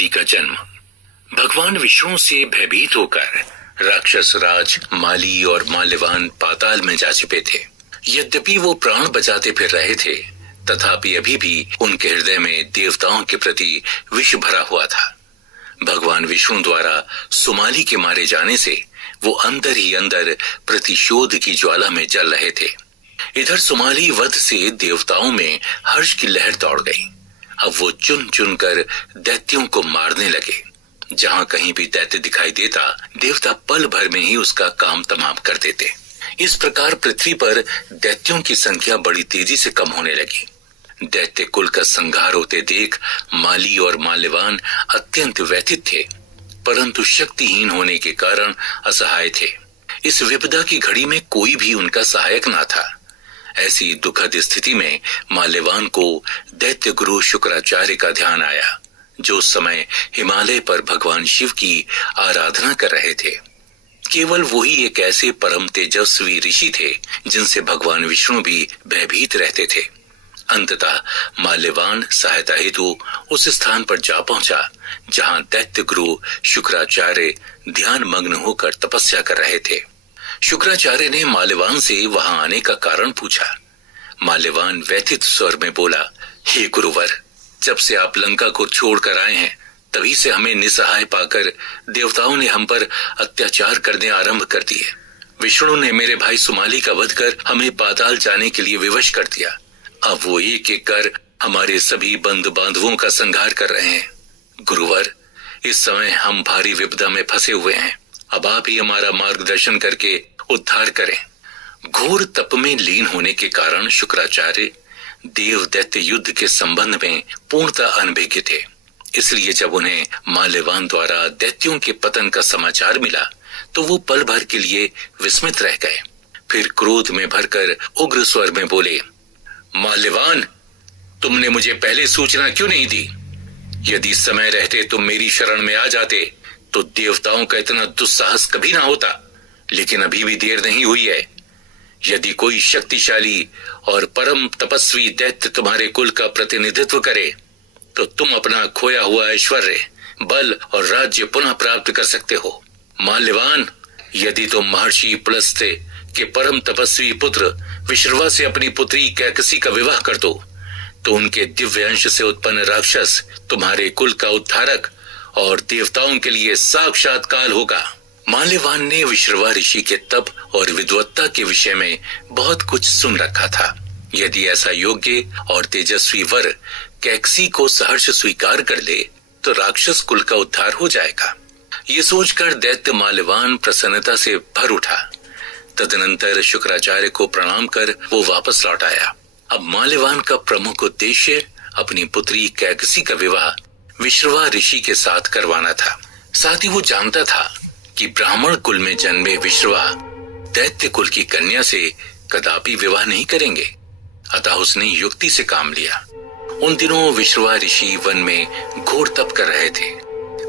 आदि का जन्म। भगवान विष्णु से भयभीत होकर राक्षस राज माली और माल्यवान पाताल में जा छिपे थे। यद्यपि वो प्राण बचाते फिर रहे थे, तथापि अभी भी उनके हृदय में देवताओं के प्रति विष भरा हुआ था। भगवान विष्णु द्वारा सुमाली के मारे जाने से वो अंदर ही अंदर प्रतिशोध की ज्वाला में जल रहे थे। इधर सुमाली वध से देवताओं में हर्ष की लहर दौड़ गई। अब वो चुन चुन कर दैत्यों को मारने लगे। जहां कहीं भी दैत्य दिखाई देता, देवता पल भर में ही उसका काम तमाम कर देते। इस प्रकार पृथ्वी पर दैत्यों की संख्या बड़ी तेजी से कम होने लगी। दैत्य कुल का संहार होते देख माली और माल्यवान अत्यंत व्यथित थे, परंतु शक्तिहीन होने के कारण असहाय थे। इस विपदा की घड़ी में कोई भी उनका सहायक ना था। ऐसी दुखद स्थिति में माल्यवान को दैत्य गुरु शुक्राचार्य का ध्यान आया, जो उस समय हिमालय पर भगवान शिव की आराधना कर रहे थे। केवल वही एक ऐसे परम तेजस्वी ऋषि थे जिनसे भगवान विष्णु भी भयभीत रहते थे। अंततः माल्यवान सहायता हेतु उस स्थान पर जा पहुंचा जहां दैत्य गुरु शुक्राचार्य ध्यान मग्न होकर तपस्या कर रहे थे। शुक्राचार्य ने माल्यवान से वहां आने का कारण पूछा। माल्यवान व्यथित स्वर में बोला, हे गुरुवर, जब से आप लंका को छोड़कर आए हैं, तभी से हमें निसहाय पाकर देवताओं ने हम पर अत्याचार करने आरंभ कर दिए। विष्णु ने मेरे भाई सुमाली का वध कर हमें पाताल जाने के लिए विवश कर दिया। अब वो एक एक कर हमारे सभी बंधु बांधवों का संहार कर रहे हैं। गुरुवर, इस समय हम भारी विपदा में फंसे हुए हैं। अब आप ही हमारा मार्गदर्शन करके उद्धार करें। घोर तप में लीन होने के कारण शुक्राचार्य देव दैत्य युद्ध के संबंध में पूर्णतः अनभिज्ञ थे। इसलिए जब उन्हें माल्यवान द्वारा दैत्यों के पतन का समाचार मिला तो वो पल भर के लिए विस्मित रह गए। फिर क्रोध में भरकर उग्र स्वर में बोले, माल्यवान, तुमने मुझे पहले सूचना क्यों नहीं दी? यदि समय रहते तुम मेरी शरण में आ जाते तो देवताओं का इतना दुस्साहस कभी ना होता। लेकिन अभी भी देर नहीं हुई है। यदि कोई शक्तिशाली और परम तपस्वी दैत्य तुम्हारे कुल का प्रतिनिधित्व करे तो तुम अपना खोया हुआ ऐश्वर्य, बल और राज्य पुनः प्राप्त कर सकते हो। माल्यवान, यदि तुम महर्षि पुलस्त्य के परम तपस्वी पुत्र विश्रवा से अपनी पुत्री कैकसी का विवाह कर दो तो उनके दिव्य अंश से उत्पन्न राक्षस तुम्हारे कुल का उद्धारक और देवताओं के लिए साक्षात काल होगा। माल्यवान ने विश्रवा ऋषि के तप और विद्वत्ता के विषय में बहुत कुछ सुन रखा था। यदि ऐसा योग्य और तेजस्वी वर कैकसी को सहर्ष स्वीकार कर ले तो राक्षस कुल का उद्धार हो जाएगा। ये सोचकर दैत्य माल्यवान प्रसन्नता से भर उठा। तदनंतर शुक्राचार्य को प्रणाम कर वो वापस लौट आया। अब माल्यवान का प्रमुख उद्देश्य अपनी पुत्री कैकसी का विवाह विश्रवा ऋषि के साथ करवाना था। साथ ही वो जानता था कि ब्राह्मण कुल में जन्मे विश्रवा दैत्य कुल की कन्या से कदापि विवाह नहीं करेंगे। अतः उसने युक्ति से काम लिया। उन दिनों विश्रवा ऋषि वन में घोर तप कर रहे थे।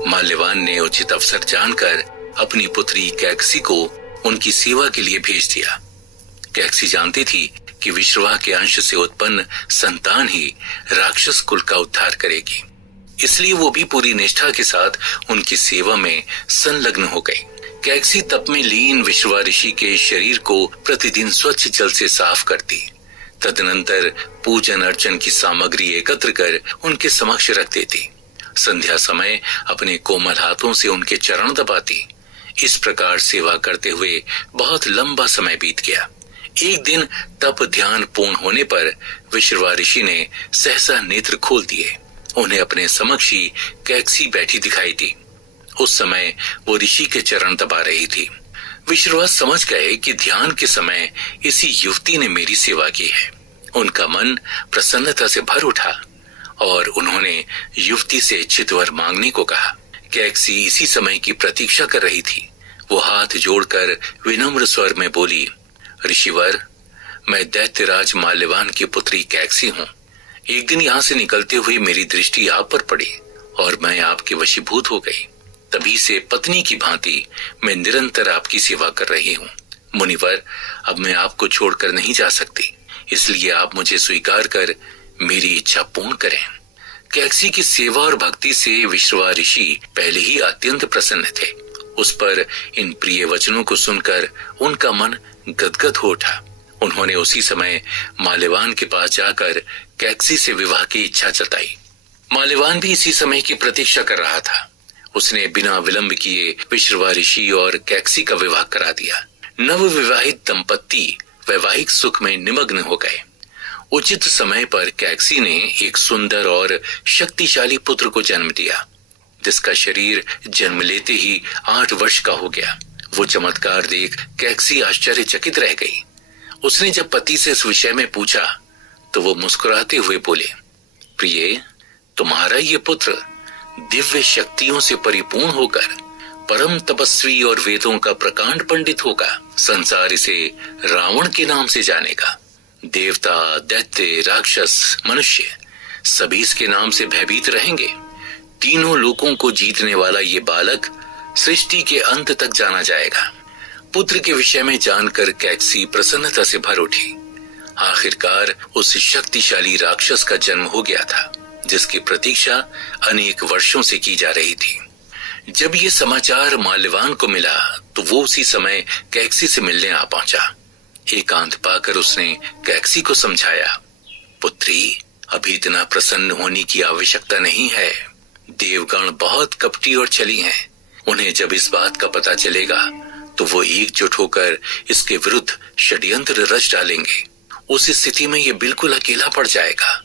माल्यवान ने उचित अवसर जानकर अपनी पुत्री कैकसी को उनकी सेवा के लिए भेज दिया। कैकसी जानती थी कि विश्रवा के अंश से उत्पन्न संतान ही राक्षस कुल का उद्धार करेगी, इसलिए वो भी पूरी निष्ठा के साथ उनकी सेवा में संलग्न हो गई। कैकसी तप में लीन विश्रवा ऋषि के शरीर को प्रतिदिन स्वच्छ जल से साफ करती। तदनंतर पूजन अर्चन की सामग्री एकत्र कर उनके समक्ष रख देती। संध्या समय अपने कोमल हाथों से उनके चरण दबाती। इस प्रकार सेवा करते हुए बहुत लंबा समय बीत गया। एक दिन तप ध्यान पूर्ण होने पर विश्रवा ऋषि ने सहसा नेत्र खोल दिए। उन्हें अपने समक्ष ही कैकसी बैठी दिखाई दी। उस समय वो ऋषि के चरण दबा रही थी। विश्रवा समझ गए कि ध्यान के समय इसी युवती ने मेरी सेवा की है। उनका मन प्रसन्नता से भर उठा और उन्होंने युवती से चितवर मांगने को कहा। कैकसी इसी समय की प्रतीक्षा कर रही थी। वो हाथ जोड़कर विनम्र स्वर में बोली, ऋषिवर, मैं दैत्यराज माल्यवान की पुत्री कैकसी हूँ। एक दिन यहाँ से निकलते हुए मेरी दृष्टि आप पर पड़ी और मैं आपके वशीभूत हो गई। तभी से पत्नी की भांति मैं निरंतर आपकी सेवा कर रही हूँ। मुनिवर, अब मैं आपको छोड़कर नहीं जा सकती, इसलिए आप मुझे स्वीकार कर मेरी इच्छा पूर्ण करें। कैकसी की सेवा और भक्ति से विश्रवा ऋषि पहले ही अत्यंत प्रसन्न थे। उस पर इन प्रिय वचनों को सुनकर उनका मन गदगद हो उठा। उन्होंने उसी समय माल्यवान के पास जाकर कैकसी से विवाह की इच्छा जताई। माल्यवान भी इसी समय की प्रतीक्षा कर रहा था। उसने बिना विलंब किए विश्रवा ऋषि और कैकसी का विवाह करा दिया। नव विवाहित दंपत्ति वैवाहिक सुख में निमग्न हो गए। उचित समय पर कैकसी ने एक सुंदर और शक्तिशाली पुत्र को जन्म दिया, जिसका शरीर जन्म लेते ही 8 वर्ष का हो गया। वो चमत्कार देख कैकसी आश्चर्यचकित रह गई। उसने जब पति से इस विषय में पूछा तो वो मुस्कुराते हुए बोले, प्रिय, तुम्हारा ये पुत्र दिव्य शक्तियों से परिपूर्ण होकर परम तपस्वी और वेदों का प्रकांड पंडित होगा। संसार इसे रावण के नाम से जानेगा। देवता, दैत्य, राक्षस, मनुष्य सभी इसके नाम से भयभीत रहेंगे। तीनों लोकों को जीतने वाला ये बालक सृष्टि के अंत तक जाना जाएगा। पुत्र के विषय में जानकर कैकसी प्रसन्नता से भर उठी। आखिरकार उस शक्तिशाली राक्षस का जन्म हो गया था, जिसकी प्रतीक्षा अनेक वर्षों से की जा रही थी। जब ये समाचार माल्यवान को मिला तो वो उसी समय कैकसी से मिलने आ पहुंचा। एकांत पाकर उसने कैकसी को समझाया, पुत्री, अभी इतना प्रसन्न होने की आवश्यकता नहीं है। देवगण बहुत कपटी और छली हैं। उन्हें जब इस बात का पता चलेगा तो वो एकजुट होकर इसके विरुद्ध षड्यंत्र रच डालेंगे। उस स्थिति में ये बिल्कुल अकेला पड़ जाएगा।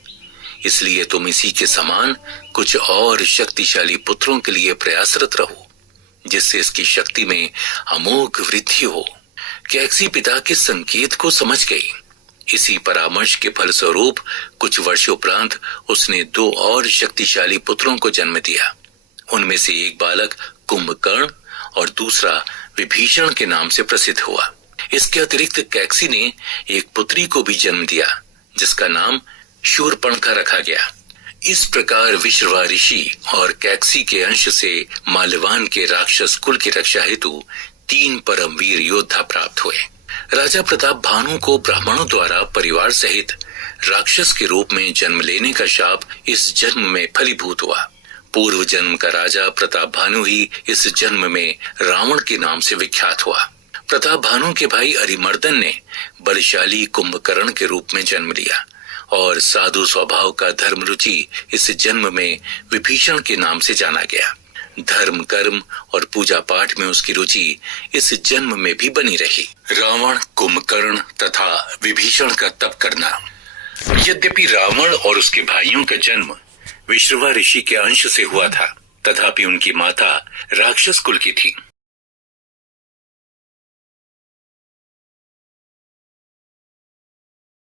इसलिए तुम इसी के समान कुछ और शक्तिशाली पुत्रों के लिए प्रयासरत रहो, जिससे इसकी शक्ति में अमोघ वृद्धि हो। कैकसी पिता के संकेत को समझ गई। इसी परामर्श के फलस्वरूप कुछ वर्षों उपरांत उसने 2 और शक्तिशाली पुत्रों को जन्म दिया। उनमें से एक बालक कुंभकर्ण और दूसरा विभीषण के नाम से प्रसिद्ध हुआ। इसके अतिरिक्त कैकसी ने एक पुत्री को भी जन्म दिया, जिसका नाम शूर्पणखा रखा गया। इस प्रकार विश्रवा ऋषि और कैकसी के अंश से माल्यवान के राक्षस कुल की रक्षा हेतु 3 परमवीर योद्धा प्राप्त हुए। राजा प्रताप भानु को ब्राह्मणों द्वारा परिवार सहित राक्षस के रूप में जन्म लेने का शाप इस जन्म में फलीभूत हुआ। पूर्व जन्म का राजा प्रताप भानु ही इस जन्म में रावण के नाम से विख्यात हुआ। प्रताप भानु के भाई अरिमर्दन ने बलशाली कुंभकर्ण के रूप में जन्म लिया और साधु स्वभाव का धर्म रुचि इस जन्म में विभीषण के नाम से जाना गया। धर्म, कर्म और पूजा पाठ में उसकी रुचि इस जन्म में भी बनी रही। रावण, कुंभकर्ण तथा विभीषण का तप करना। यद्यपि रावण और उसके भाइयों का जन्म विश्रवा ऋषि के अंश से हुआ था, तथापि उनकी माता राक्षस कुल की थी।